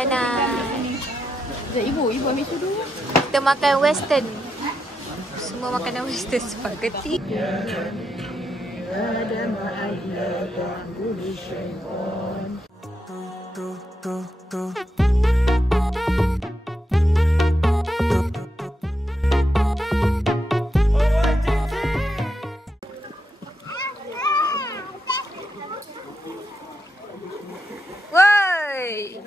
makanan. Ibu ambil sudu. Kita makan western. Semua makanan western. Spaghetti. Woi.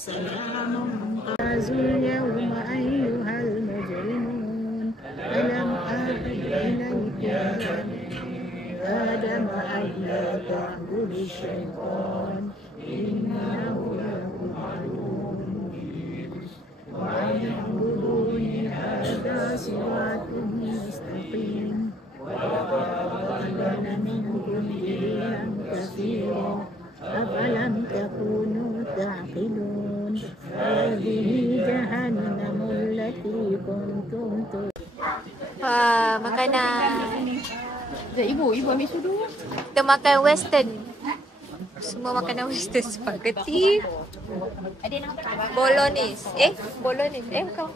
سلام امتازوا اليوم أيها المجرمون ألم أعهد إليكم يا بني آدم ألا تعبدوا الشيطان إنه لكم عدو مبين وأن اعبدوني هذا صراط مستقيم ولقد أضل منكم جبلا كثيرا أفلم تكونوا تعقلون هذه جهنم التي كنتم Wah, makanan. Ibu ambil sudu. Kita makan western. Semua makanan western. Spaghetti. Bolognese. Bolognese. Bukan.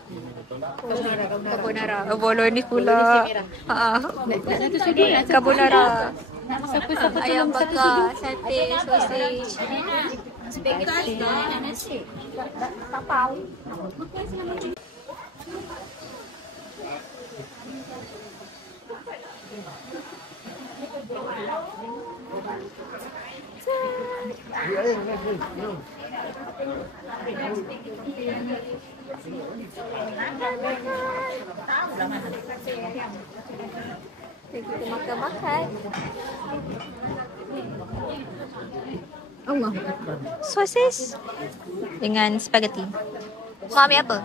Carbonara. Bolognese pula. Satu sudu lah. Carbonara. Siapa Ayam bakar, sate, sausage. spaghetti dan nasi. Kita makan-makan. Allahu Akbar. Sosis dengan spaghetti. Kau ambil apa?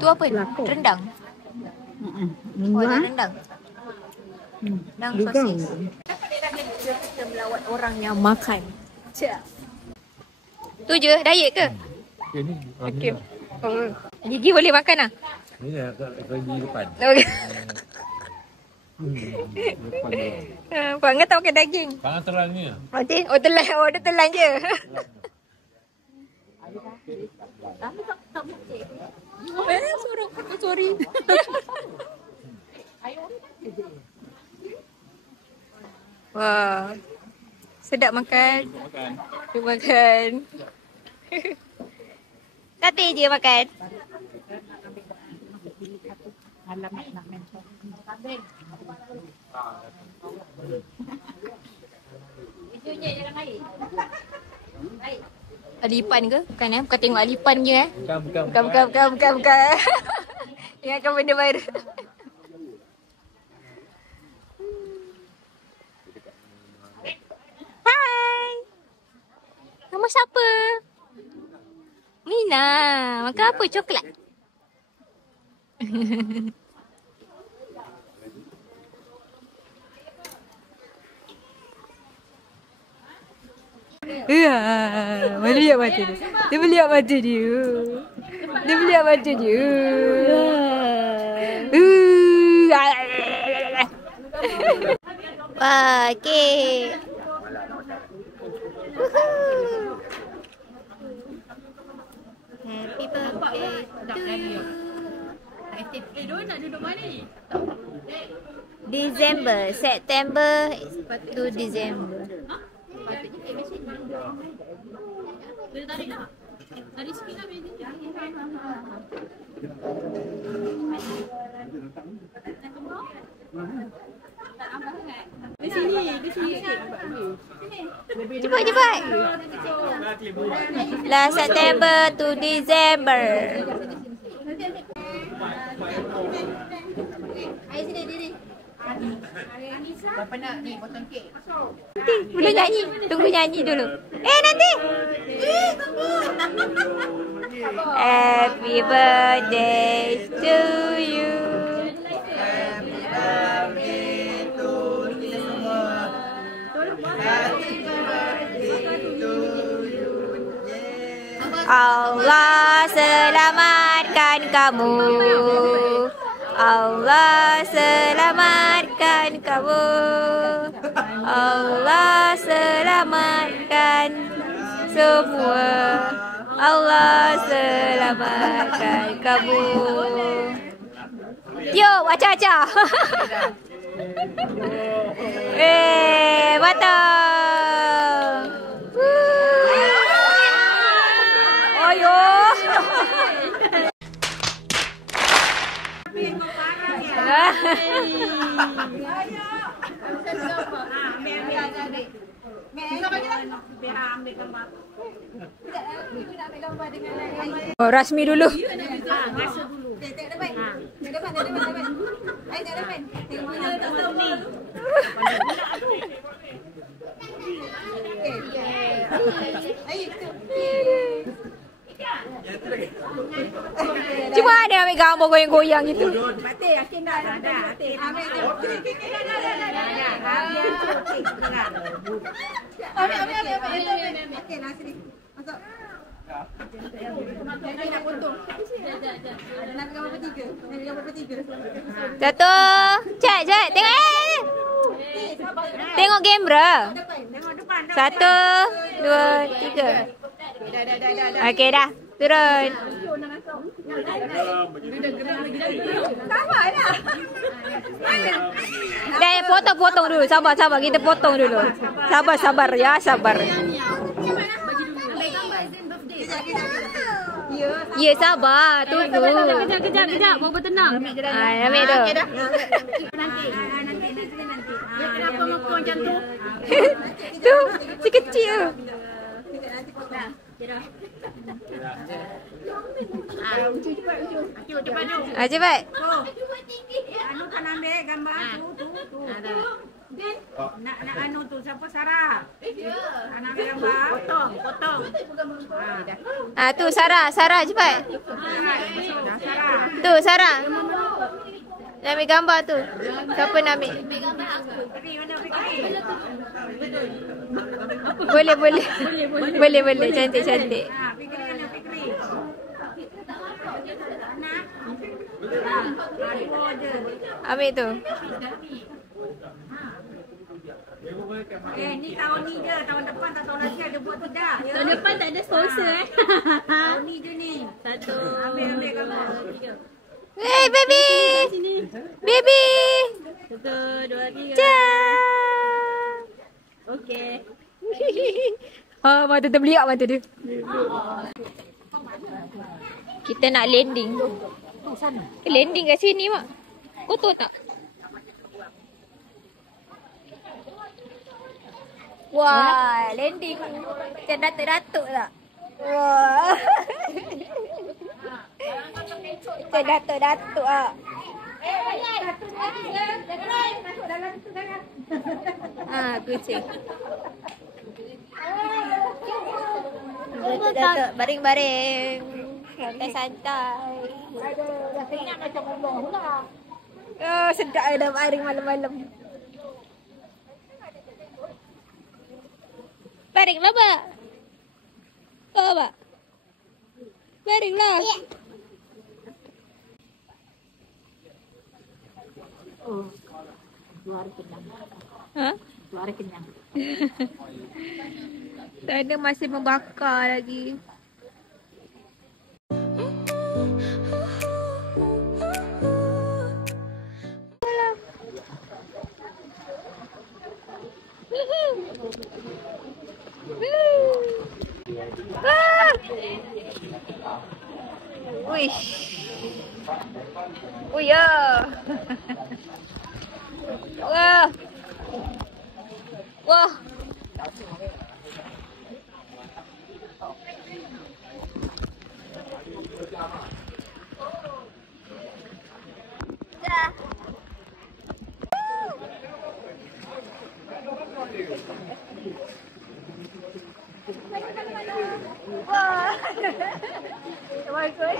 Tu apa? Rendang. Oh, ada rendang. Rendang sosis. Kita melawat orang yang makan. Tu je, diet ke? Ini Okey. Gigi boleh makan lah? Ini agak di depan. Okay. Depan dia. Puan kata makan daging. Tangan telan ni. Oh, telan. Oh, dia telan je. Sorry. Wah. Sedap makan. Dia makan. Sate je makan. Alipan ke? Bukan bukan tengok alipan je Bukan. Ingatkan benda baru. Hai. Nama siapa? Mina. Makan apa? Coklat. Ya, mana lihat mata dia. Dia melihat mata dia. Wah, kek. Happy birthday to you. Nak duduk mana ni? December, September to December. Boleh tarik tak? Tarik sikit lah meja. Di sini sikit. Cepat. Last September to December. Ayo sini diri. Nanti, belum nyanyi. Tunggu nyanyi dulu. Nanti. Happy birthday to you. Allah selamatkan kamu. Allah selamatkan kamu. Allah selamatkan semua. Allah selamatkan kamu. Yo, aca-aca. Matang. Ayo. Oh, rasmi dulu. Cuma ada ambil gambar goyang-goyang gitu. Satu. Cek. Tengok. Tengok kamera. 1, 2, 3. Okey dah. Turun. Dah, potong dulu. Sabar. Kita potong dulu. Sabar ya, sabar. Ya, sabar. Tunggu. Kejap. Mau bertenang. Ambil tu. Kenapa muka macam tu? Tu, si kecil. Cepat. Anu kan ambil gambar tu. Nak anu tu siapa Sarah? Nak ambil gambar. Potong. Tu Sarah cepat. Tu Sarah. Nak ambil gambar tu. Siapa nak ambil? Boleh. Cantik. Ambil tu. Ni tahun ni je. Tahun depan tak tahu lagi ada buat tidak. Tahun depan tak ada sponsor Tahun ni je ni. Satu. Ambil gambar. Baby. Baby. 1, 2, 3. Ciao. Okey. Mata terbeliak mata dia. Kita nak landing. Landing kat sini mak. Kotor tak? Wah, landing. Macam datuk-datuk tak? Wah. Macam datuk-datuk tak? Kucing. Datuk, baring-baring. Santai-santai. Rasanya macam Allah pula. Oh, sedap ada baring malam-malam. Baringlah, Pak. Pak. Baringlah. Oh, 2 hari kenyang. Ha? 2 hari kenyang. Sana masih membakar lagi. Wish. Oh ya. Wah. Wah. Dah. Wah. Bagus.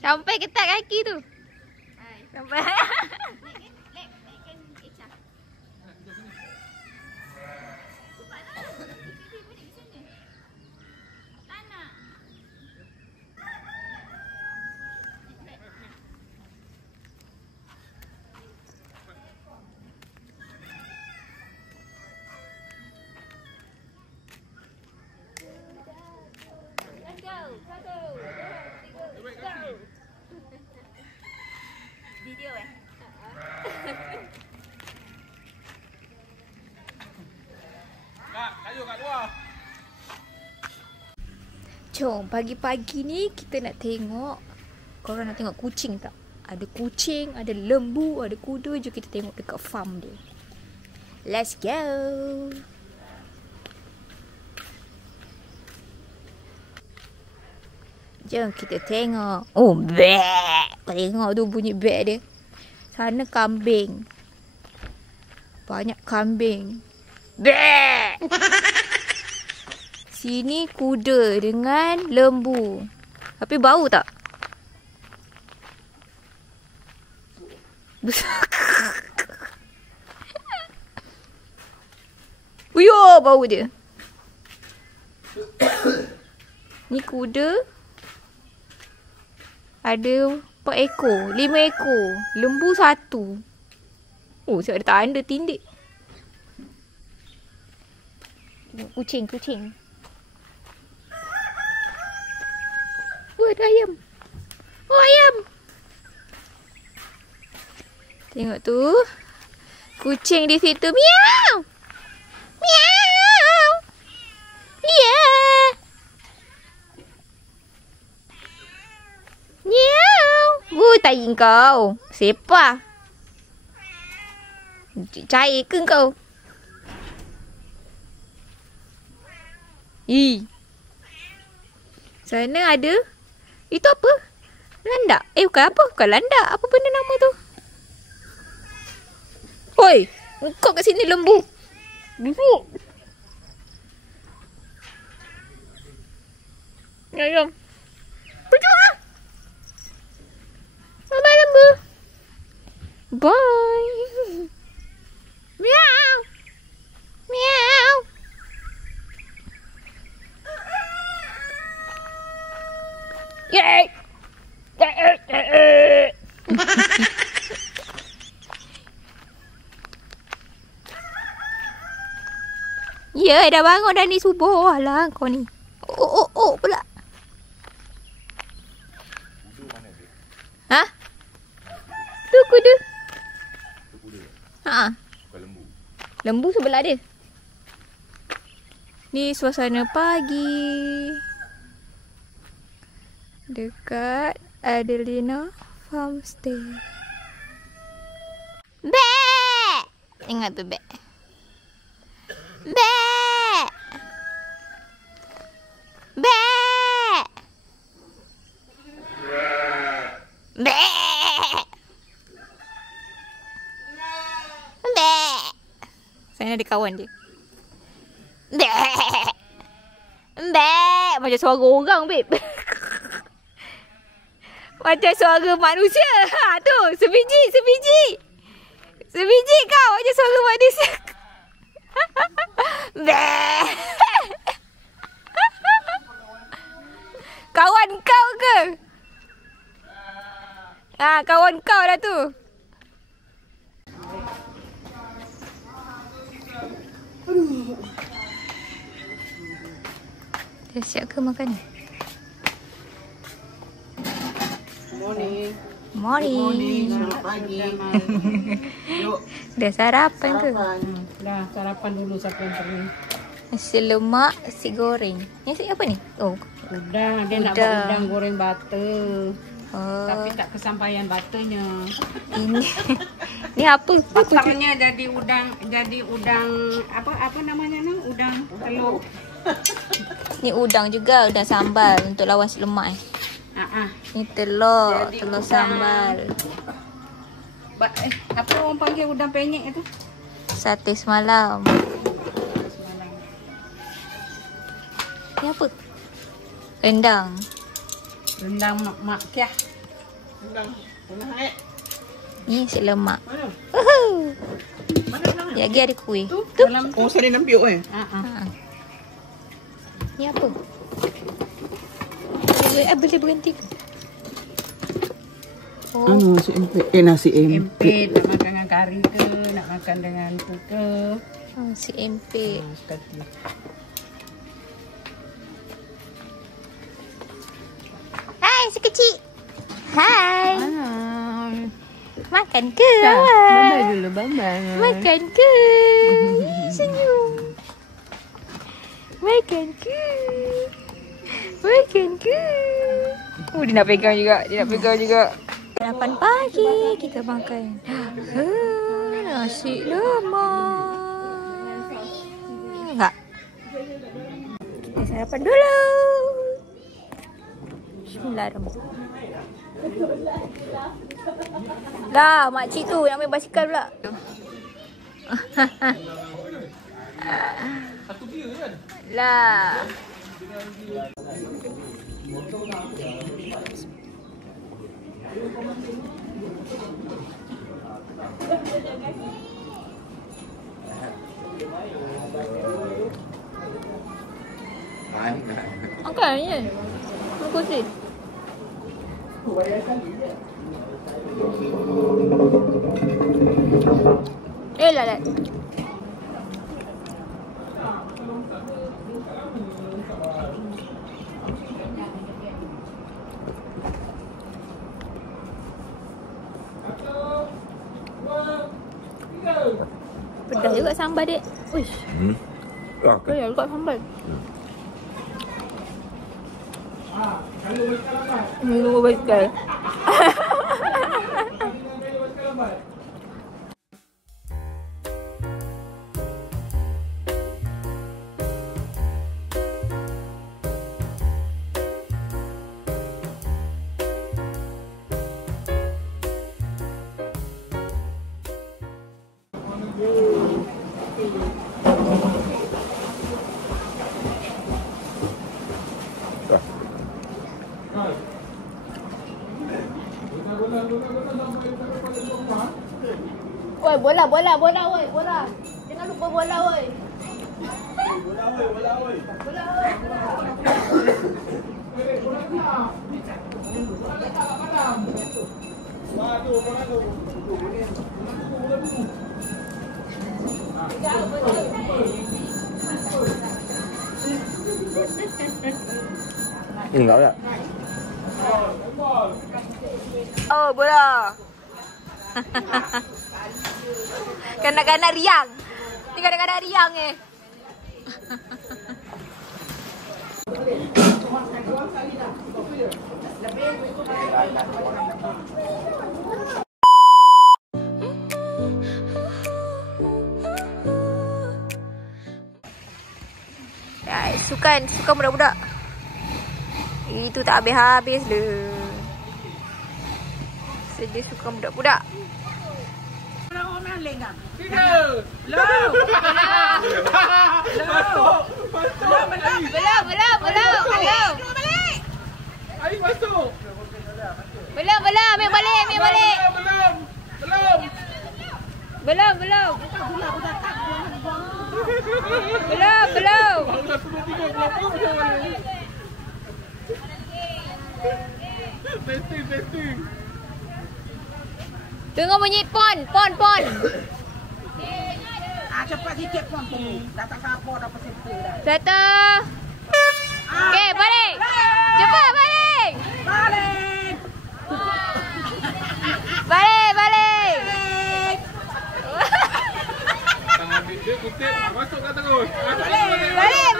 Sampai ketat kaki tu. Sampai. Video Kak, kayu kat luar. Jom, pagi-pagi ni kita nak tengok. Korang nak tengok kucing tak? Ada kucing, ada lembu, ada kuda. Jom kita tengok dekat farm dia. Let's go. Jom kita tengok. Oh, bek. Tengok tu bunyi bek dia. Sana kambing. Banyak kambing. Bek. Sini kuda dengan lembu. Tapi bau tak? Uyuh, bau dia. Ni kuda. Ada 4 ekor, 5 ekor. Lembu 1. Oh, siap ada tanda tindik. Kucing. Oh, ada ayam. Oh, ayam. Tengok tu. Kucing di situ. Miau. Miau. Yeah. Miau. Tai kau. Siapa? Cair ke kau? Sana ada. Itu apa? Landak. Bukan apa? Bukan landak. Apa benda nama tu? Hoi. Kau kat sini lembu. Busuk. Ayam. Pergi lah. Bye-bye lembu. Bye. Meow. Meow. Yay. Ya, dah bangun dah ni subuh. Alah kau ni. Oh pula. Ha? Tu kuda. Ha. Lembu sebelah dia. Ni suasana pagi. Dekat Adelina Farmstay. Bek! Ingat bebek. Bek. Bek. Bek. Bek. Saya ada kawan dia. Bek. Bek. Macam suara orang, babe. Macam suara manusia. Ha, tu. Sebiji. Sebiji kau. Macam suara manusia. Bek. Kawan kau ke? Ha, kawan kau dah tu. Dah siap ke makan? Morning. Morning. Selamat pagi. Yuk. Dah sarapan ke? Dah sarapan dulu siapa yang pergi. Nasi lemak, nasi goreng. Nasi apa ni? Oh. Udang, dia nak buat Udang. udang goreng butter. Oh. Tapi tak kesampaian butternya. Ini. Ni apa? Apa tu? Butternya jadi udang apa namanya ni? Udang telur. Ni udang juga, udang sambal untuk lawan nasi lemak eh. Ni telur, Jadi telur udang. sambal. Apa orang panggil udang penyek itu? Sate semalam. Ni apa? Rendang. Rendang mak kiah. Ni nasi lemak. Mana? Lagi ada kuih. Tu Tu. dalam Oh, saya nampiuk eh. Ha. Ni apa? Boleh berhenti ke? Oh. Nasi empek. Nasi empit, nak makan dengan kari ke, nak makan dengan tu ke. Si empek. Hai si kecil. Hai. Makan ke? Bye dulu, bye. Makan ke? Senyum. Makan ke? Makan ke? Oh, dia nak pegang juga. 8 pagi kita makan. Nasi lemak. Enggak. Kita sarapan dulu. Bismillahirrahmanirrahim. Dah, makcik tu yang main basikal pula. Satu dia kan? Lah. Angkat ni. Kursi. Lah. Pedas juga sambal dek. Uish. Pedas juga sambal. Minum basikal. Oi, bola, oi, bola. Jangan lupa bola, oi. Enggak ya? Oh, bola. Kanak-kanak riang. Ni kanak-kanak riang eh. tunjukkan sukan budak-budak. Itu tak habis-habis le. Sedih sukan budak-budak. Orang maling kan? Tiga. Belum. Belum. Air masuk. Belum. Ambil balik. Belum. Baru dah suruh tiga pelapuk je balik. Testing. Dengar bunyi pon. Cepat sikit pun. Dah tak sabar dah pasal betul dah. Satu. Okey, balik. Cepat balik. Balik. Tangan dia kutip, masukkan terus. Balik.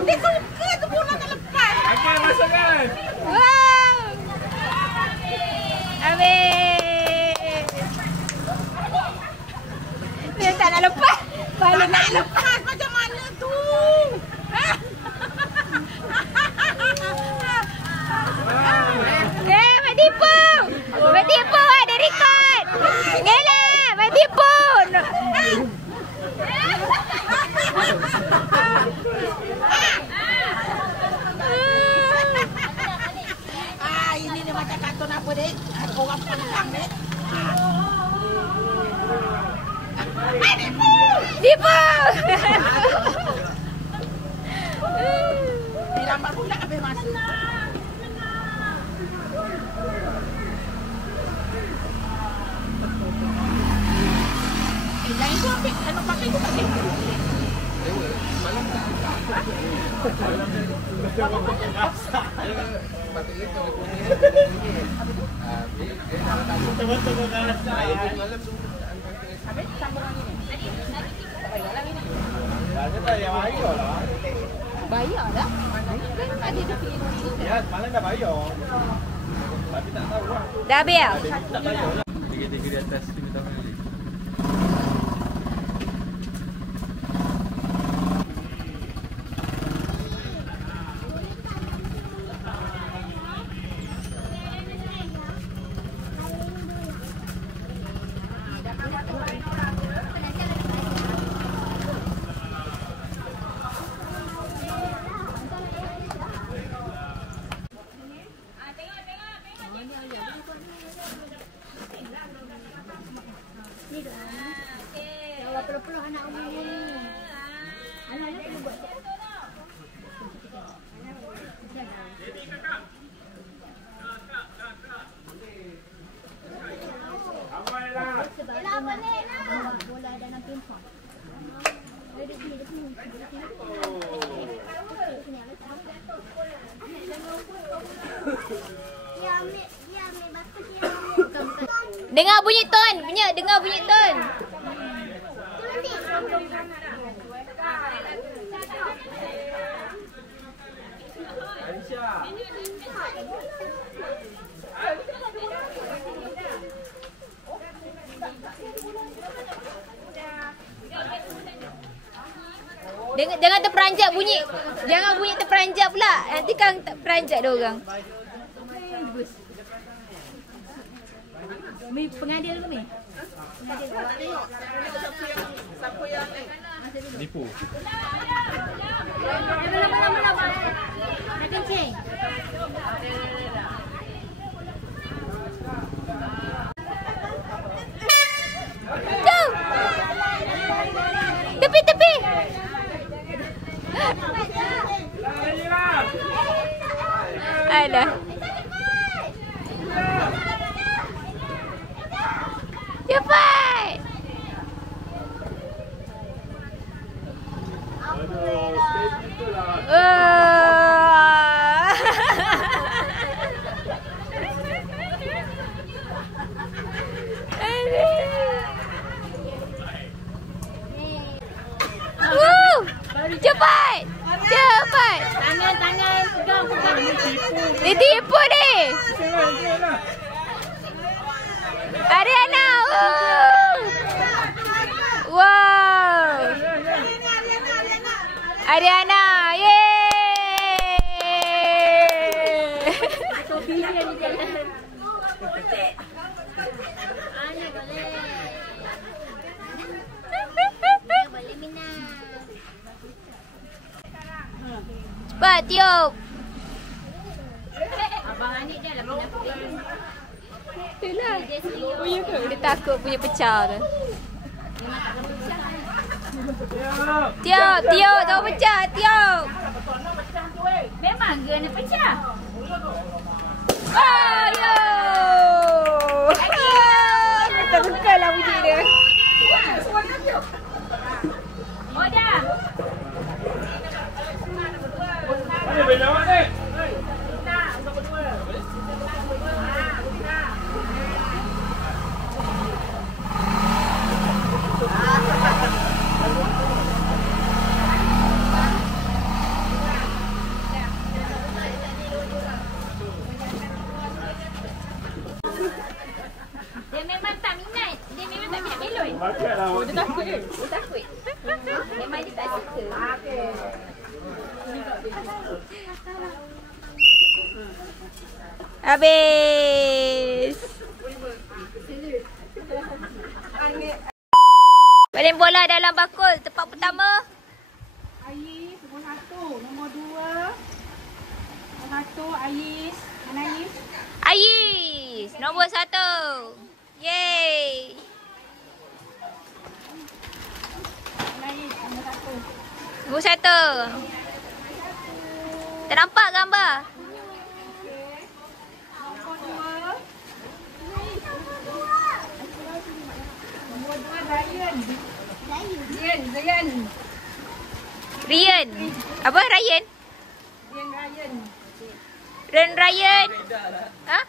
Dia suka tu bola tak lepas. Okey, masukkan. Wow. Habis. Dia tak nak lepas. Kalau nak lepas macam mana tu? Mak tipu. Ada record. Gelak, mak tipu. Ini dia macam kartun apa dek? Orang penang dek. Tipu. Dilambat pula habis masa. Yang itu ambil, kalau pakai itu tak boleh. Bayar dah. Ada dia pilih. Ya, semalam dah bayar. Tapi tak tahu lah. Dah habis. Tak bayar lah. Tiga-tiga di atas 5 tahun lagi. Berapa anak umur ni? Anak-anak perlu buat tak? Sebab bola dan nak pingpong. Ada sini. Dengar bunyi ton. Dengar bunyi ton. Jangan terperanjat bunyi. Jangan bunyi terperanjat pula. Nanti kan terperanjat dia orang. Mi pengadil ke Mi? Siapa yang Nipu. Lama. Nak kencing. Tu. Tepi. Alah. Cepat. Cepat. Tangan pegang. Dia tipu ni. Ariana. Wow. Ariana. Yeay. Sophia ni jalan. Ana boleh. Boleh Mina. Cepat tiup. Abang Anik dia lah pendapat. Itulah. Punya ke? Dia takut punya pecah tu. Tiup, tiup. Jangan pecah, tiup. Memang ke nak pecah? Oh, yo. Betul-betul lah bunyi dia. Oh dah. Ini benda awak ni. Dia memang tak minat. Dia memang tak minat melon. Pakatlah awak. Dia takut ke? Dia takut. Memang dia tak suka. Habis. Baling bola dalam bakul. Tempat pertama. Ais, nombor 1. Nombor 2. Nombor 1, Ais. Mana Ais? Ais. Nombor 1. Yeay. Mana Ais? Nombor 1. Nombor 1. Tak nampak gambar? Nombor 2. Nombor 2, Ryan. Ryan. Rian. Apa Ryan? Ryan. Ren Ryan. Ha?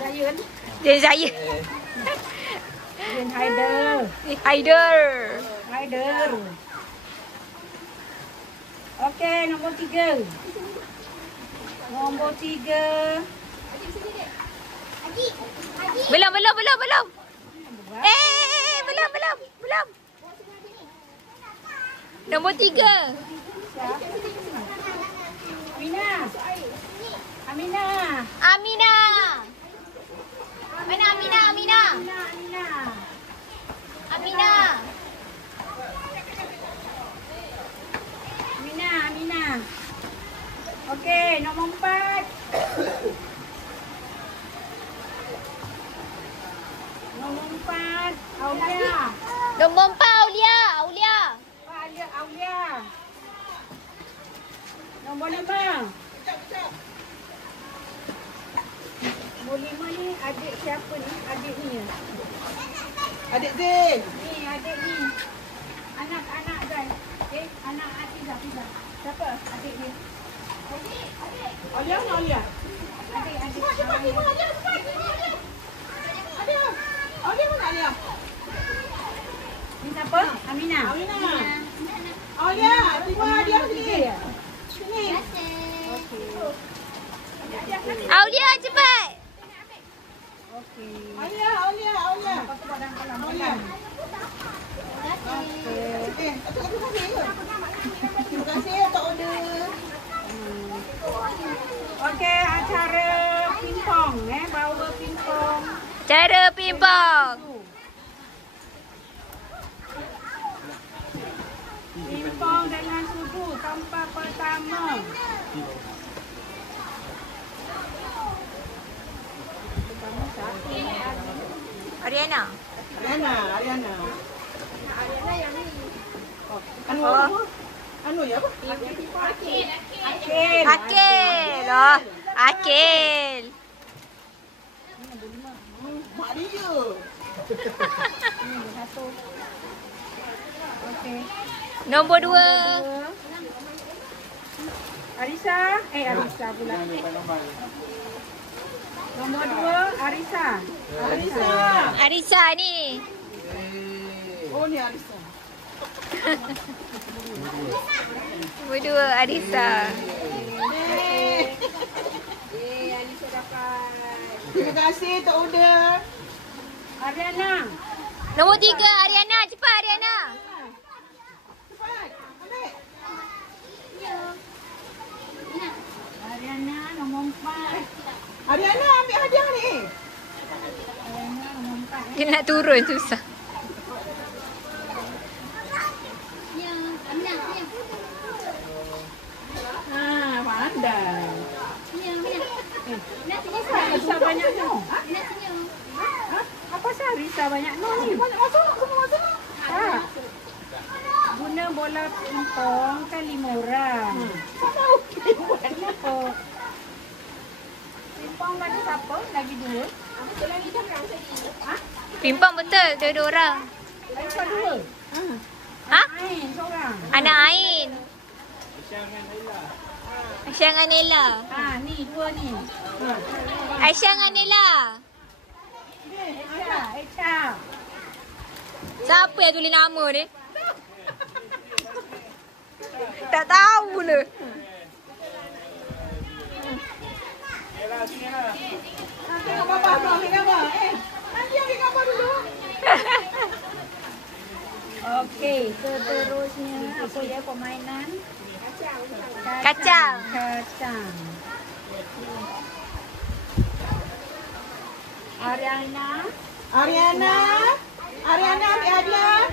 Ryan. Jen Zayan. Ryan Haider. Haider. Haider. Okey, nombor 3. Nombor 3. Belum. Belum. Nombor 3. Amina. Amina. Mana Amina? Amina. Okey, nombor 4. Nombor 4, Aulia. Nombor 4 Aulia. Aulia. Nombor 5. Nombor 5 ni adik siapa ni? Adik ni. Adik Zain. Ni adik ni. Anak Zai. Anak Atiza. Siapa? Adik ni. Alia mana Alia? Adik. Cepat tiba Alia, cepat. Alia. Alia mana Alia? Ni siapa? Amina. Alia, tiba Alia sini. Sini. Aulia cepat. Okey. Alia. Lepas tu buat dalam kolam. Alia. Terima kasih untuk order. Okey, acara pingpong bawa pingpong. Cara pingpong. Pingpong dengan sudu tempat pertama. Ariana. Ariana yang ni. Anu ya apa? Akil. Oh, Akil. Mak dia. Okey. Nombor 2. Arisa pula. Nombor 2, Arisa. Arisa ni. Oh ni Arisa. Nombor 2 Arisa. Arisa dapat. Terima kasih untuk order. Ariana. Nombor 3 Ariana. Cepat Ariana. Dia nak turun susah. Pandai. Arisa banyak no. Apa sih Arisa banyak no ni? Banyak masuk, semua masuk. Guna bola pingpong kan 5 orang. Sama okey buat apa? Pingpong lagi siapa? Lagi 2. Apa lagi seorang tadi? Pimpang betul, dia 2 orang. Lagi 2. Ha? Ain seorang. Anak Ain. Aisyah dengan Nela. Ni 2 ni. Aisyah dengan Nela. Aisyah. Siapa yang tulis nama ni? Tak tahu lah. Tengok bapa, ambil gambar. Nanti ambil gambar dulu. Okey, seterusnya apa ya permainan? Kacang. Kacang. Ariana ambil hadiah.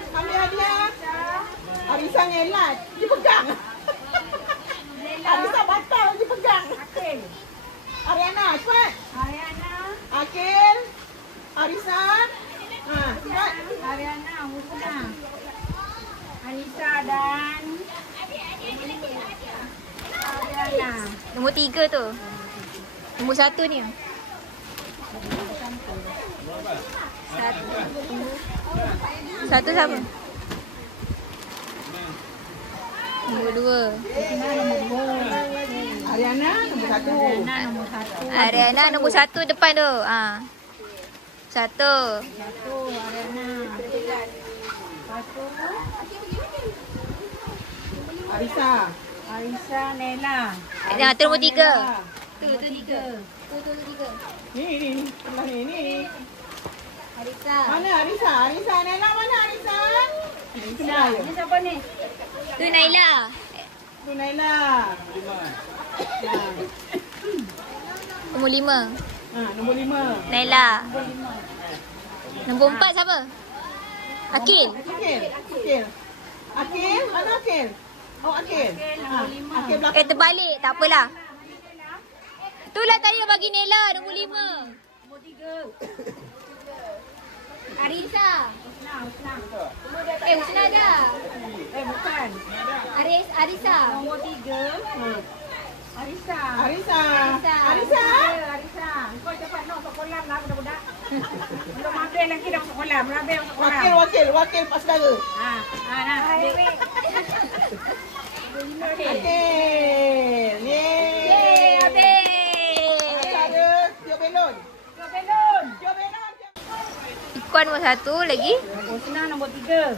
Arisa ngelat. Dia pegang. Arisa batal dia pegang. Akil. Ariana, cepat. Akil. Arisa. Cepat. Ariana, Husna. Anissa dan Ariana. Nombor 3 tu. Nombor 1 ni. Satu sama. Nombor 2. Ariana nombor 1. Ariana nombor 1 depan tu. 1. Ariana. Arisa, Nela. Tu nombor 3. Tu 3. Ni. Sebelah ni. Arisa. Mana Arisa? Nela mana Arisa? Arisa. Ni siapa ni? Tu Naila. Tu Naila. Nombor 5. Nombor 5. Naila. Nombor 4 siapa? Akil. Akil, mana Akil? Oh, Akil. Akil belakang. Terbalik. Tak apalah. Itulah tadi yang bagi Nela. Nombor 5. Nombor 3. Arisa. Husna. Husna dah. Bukan. Arisa. Nombor 3. Arisa. Kau cepat nak masuk kolam lah budak-budak. Belum ambil lagi dah masuk kolam. Wakil pas saudara. Nah. Okey. Yeay, habis. Saudara, tiup belon. Ikuan nombor 1 lagi. Husna nombor 3.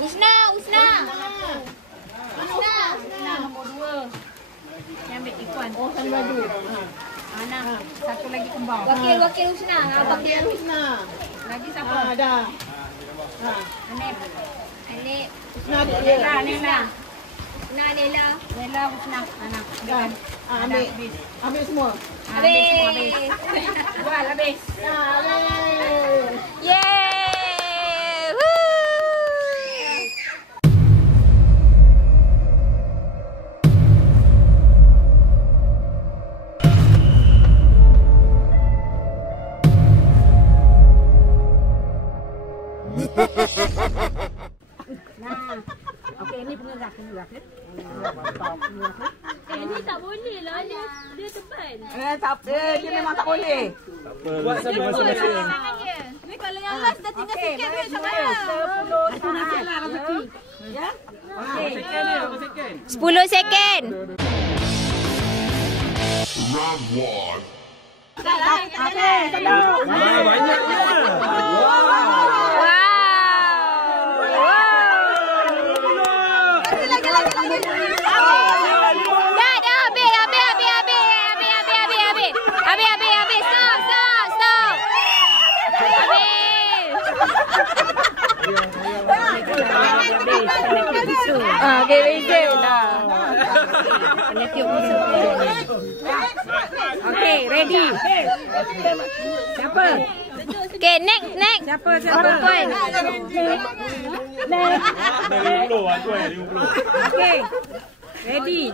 Husna. Husna nombor 2. Yang ambil Ikuan. Oh, sama baju. Anak. Satu lagi kembang. Wakil Husna. Abang dia. Husna. Lagi siapa? Dah. Anip. Husna Nela. Nela, Husna. Anak. Ambil semua. Habis. Jual habis. Yeay. Woo. Okey, ni pengerak ya. Ni tak boleh lah. Dia tebal. Tak apa, dia memang tak boleh. Buat sama masing-masing. Ni kalau yang last dah tinggal sikit duit tak payah. 10 itu nasional rezeki. Ya? Okey. 10 second. Round 1. Okey, tenang. Banyaknya. Okay, ready lah. Okey, ready. Siapa? Okay, next. Siapa? Perempuan. Dari 50 tuan, 50. Okey. Ready.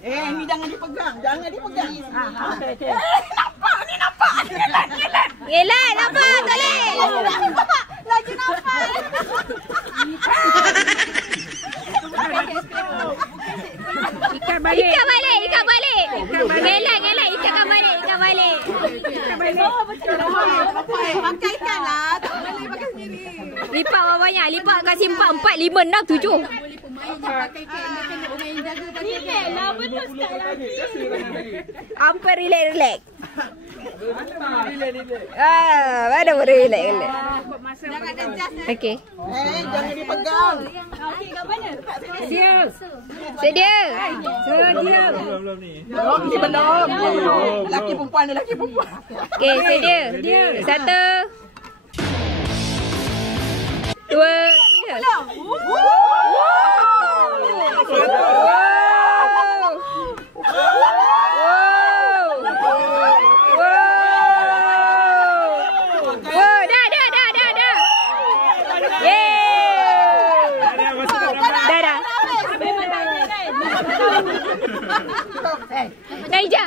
Ni jangan dipegang. Okey. Yelah, nampak tak boleh. Lagi nampak. Ikat balik. Ikat balik. Gelak, ikatkan balik. Pakai ikan lah. Tak boleh pakai sendiri. Lipat banyak. Lipat kasi 4, 5, 6, 7. Apa relax. Mana boleh relax. Okey. Jangan dipegang. Sedia. Belum ni. Belum. Lelaki perempuan. Okey, sedia. 1, 2, 3. Naija.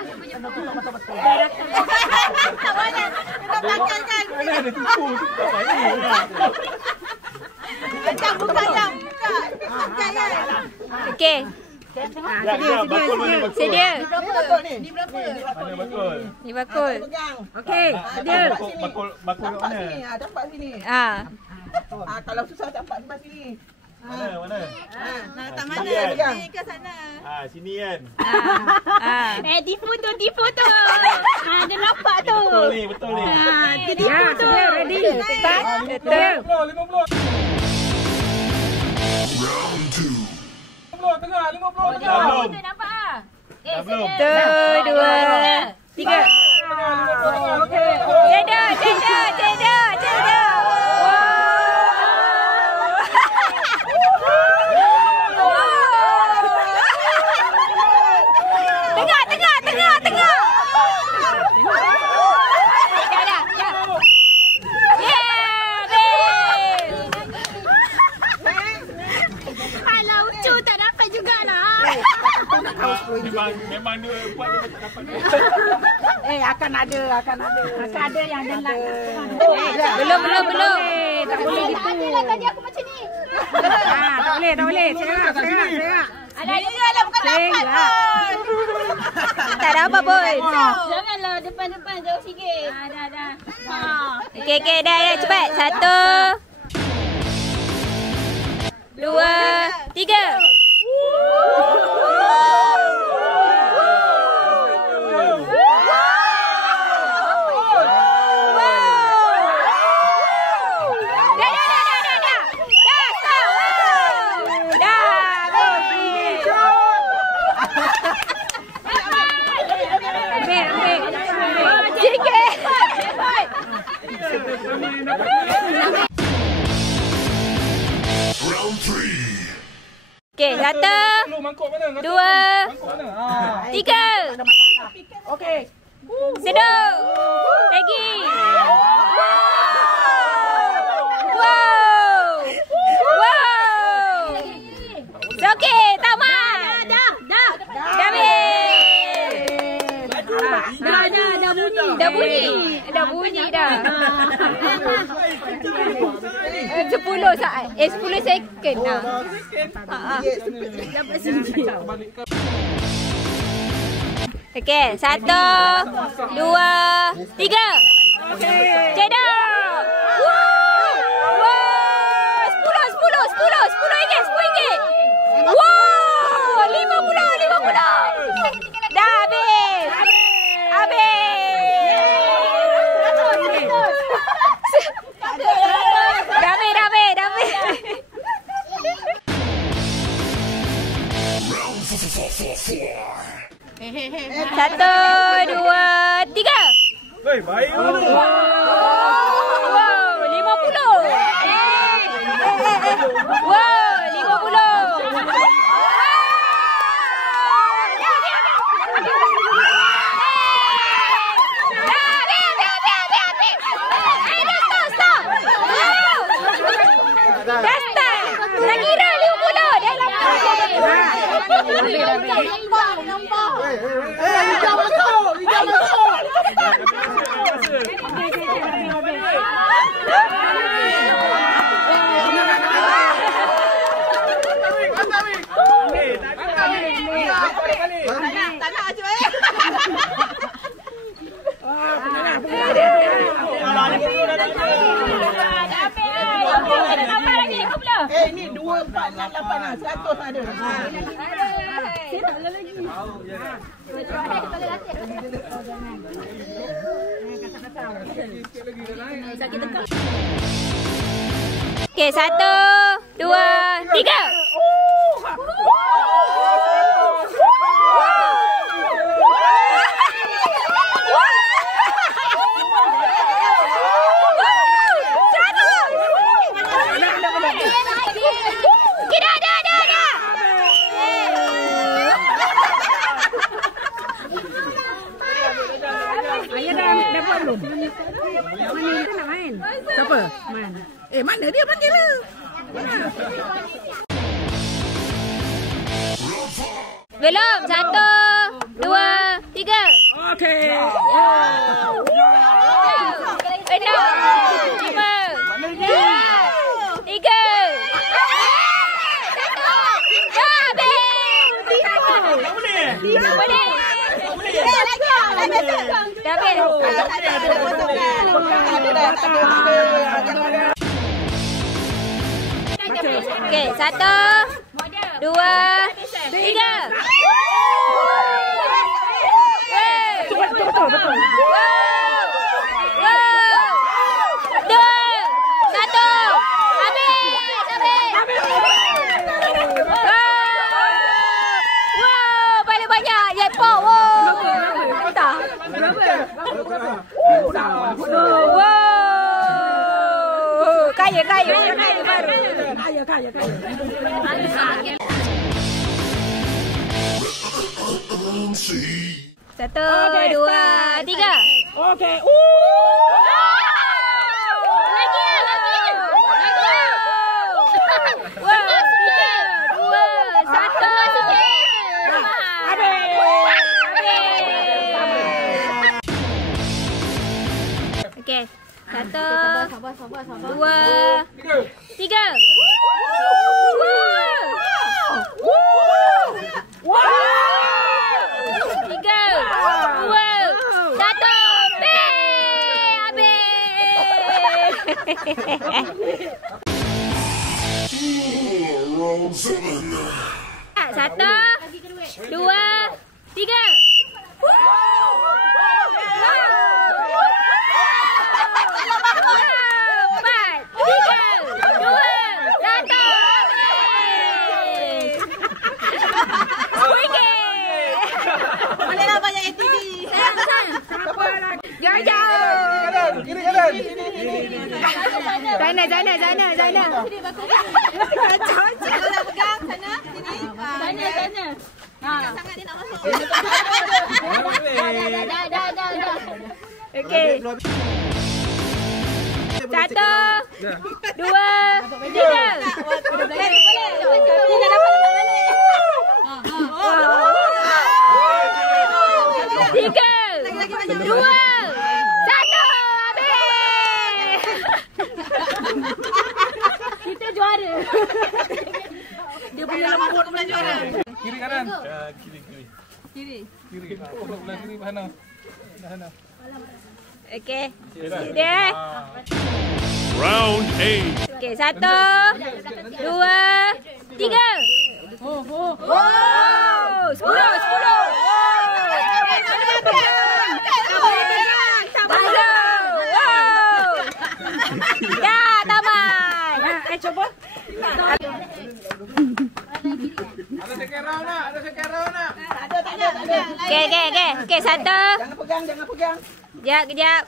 Mana ada tipu. Buka jam. Pakai kan. Okey. Bakul mana bakul? Sedia. Ni berapa? Mana bakul? Ni bakul. Pegang. Okey. Dia. Bakul Dapat mana? sini. Dapat sini. Kalau susah dapat tempat sini. Mana? Tak mana? Pegang. Ke sana. Sini kan. Tipu tu. Dia nampak tu. Betul ni. Dia tipu tu. Ready. Betul. 50. Round 2. 50 tengah 50. Dah belum. Dah belum. 1, 2, 3. Cedar. Tengah. Alah, ucu tak dapat jugalah. Memang dia buat dia tak dapat. Akan ada yang dengar. Belum. Tak boleh gitu. Tadi aku macam ni. Tak boleh. Serak. Alah, bukan dapat pun. Tak ada apa pun. Janganlah depan-depan jauh sikit. Dah. Okey, dah cepat. 1, 2, 3. Round 3. Okey, 1, Mangkuk mana? 2, Mangkuk mana? 3. Okey. Sedap. Lagi. Wow. Okey, tamat. Dah habis. Dah bunyi dah. 10 saat. 10 second dah. Okey, 1, 2, 3. Cedar. Wow. 10 ringgit. Wow, 50. Dah habis. Dah habis. Round 4. 1, 2, 3. Wei, baik tu. Wow, 50. Wow, 50. Hijau masuk. Hijau masuk. Tak nak aja. Ini 2, 4, 6, 8 lah. 100 ada. Okey, 1, 2, 3. Siapa? Mana dia panggil lah? Belum. 1, 2, 3. Okey. 6, 5, 4, 3. Okey, 1, 2, 3. Betul. Kaya baru. Kaya. See. 1, 2, 3. Okey. Lagi. Wow, 3, 2, 1. Okey. 1, 2, 3. Round 7. 1, 2, 3. Bolehlah banyak ATV. Kiri kanan. Sana. Pegang sana, sini. Sana. Sangat dia nak masuk. Dah. Okey. 1, 2, 3. Boleh. Dia punya lembut punya juara. Kiri kanan. Kiri. Belah kiri Hana. Okey. Dia. Round 8. Okey, 1, 2, 3. Oh. 10. Dah, tamat. Coba. Ada second round nak. Tak ada. Okey, 1. Jangan pegang. Kejap.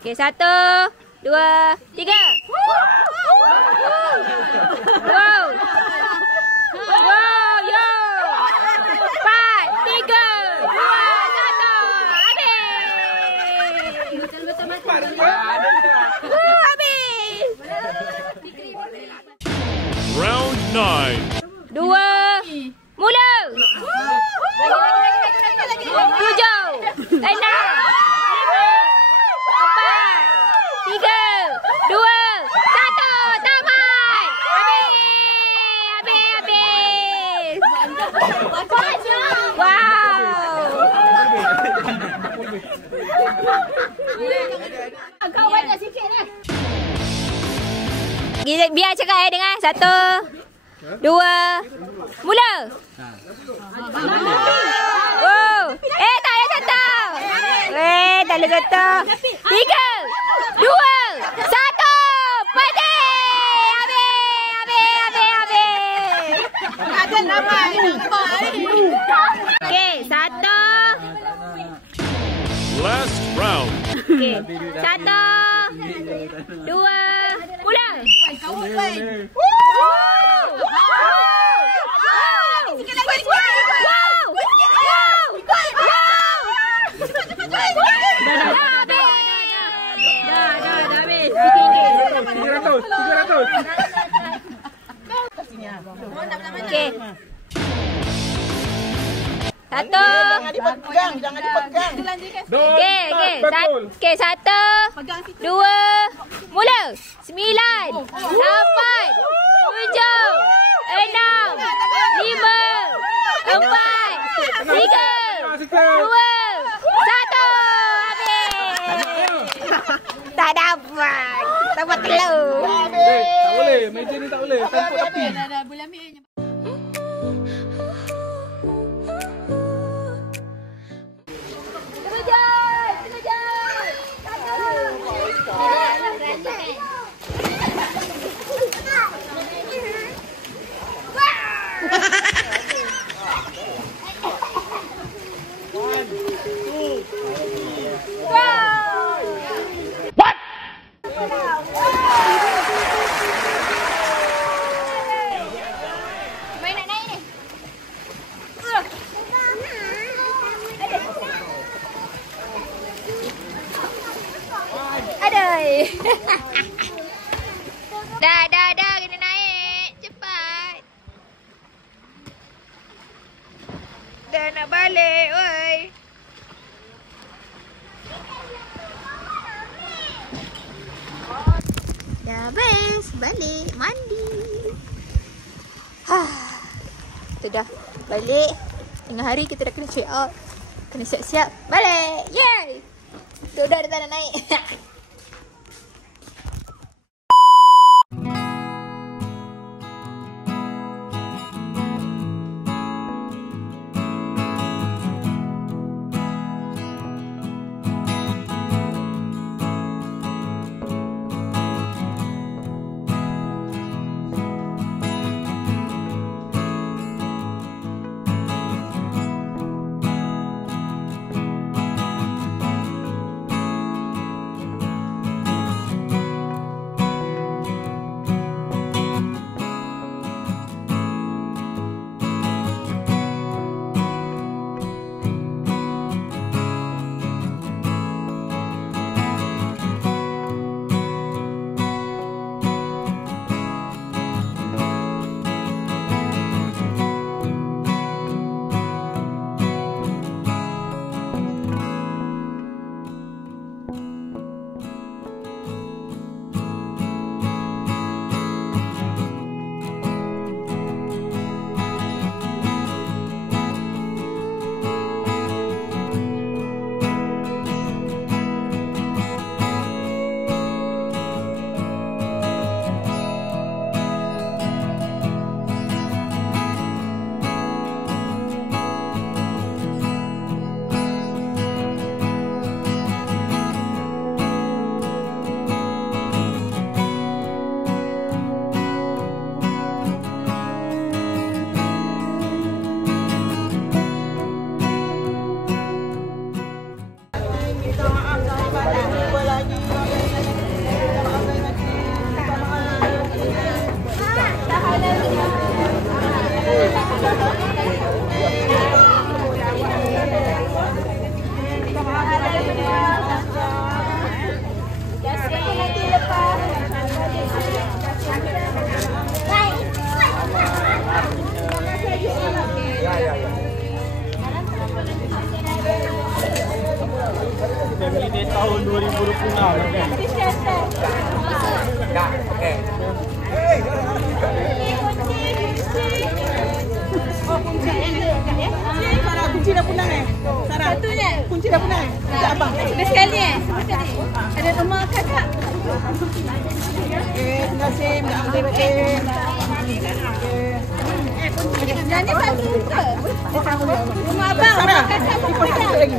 Okey, 1, 2, 3. Wow, yo. 4, 3, 2, 1. Habis. Habis. Round 9. 2, mula. Biar cakap dengar. 1, 2, mula. Oh. Tak ada contoh. Tak ada contoh. 3, 2, 1. Padi. Habis. Ada ramai. Okey, 1. Last round. Okey. 1, 2, mula. Okey. 1. Jangan dipegang, jangan dipegang. Okey, 1, 2, mula. 9, 8, 7, 6, 5, 4, 3, 2, 1. Habis. Tak dapat. Dapat telur. Tak boleh, meja ni tak boleh. Tampuk tepi. Dah kena naik. Cepat. Dah nak balik, oi. Dah habis. Balik. Mandi. Kita dah balik. Tengah hari kita dah kena check out. Kena siap-siap. Balik. Yay. Tu dah nak naik. Family Day tahun 2026 kan? Ya, okey. Oh, kunci dah punang Sarah. Satunya. Kunci dah punang. Sekejap abang. Dah sekali Ada rumah kakak. terima kasih. Jadi satu ke? Rumah abang, orang kakak mau lagi.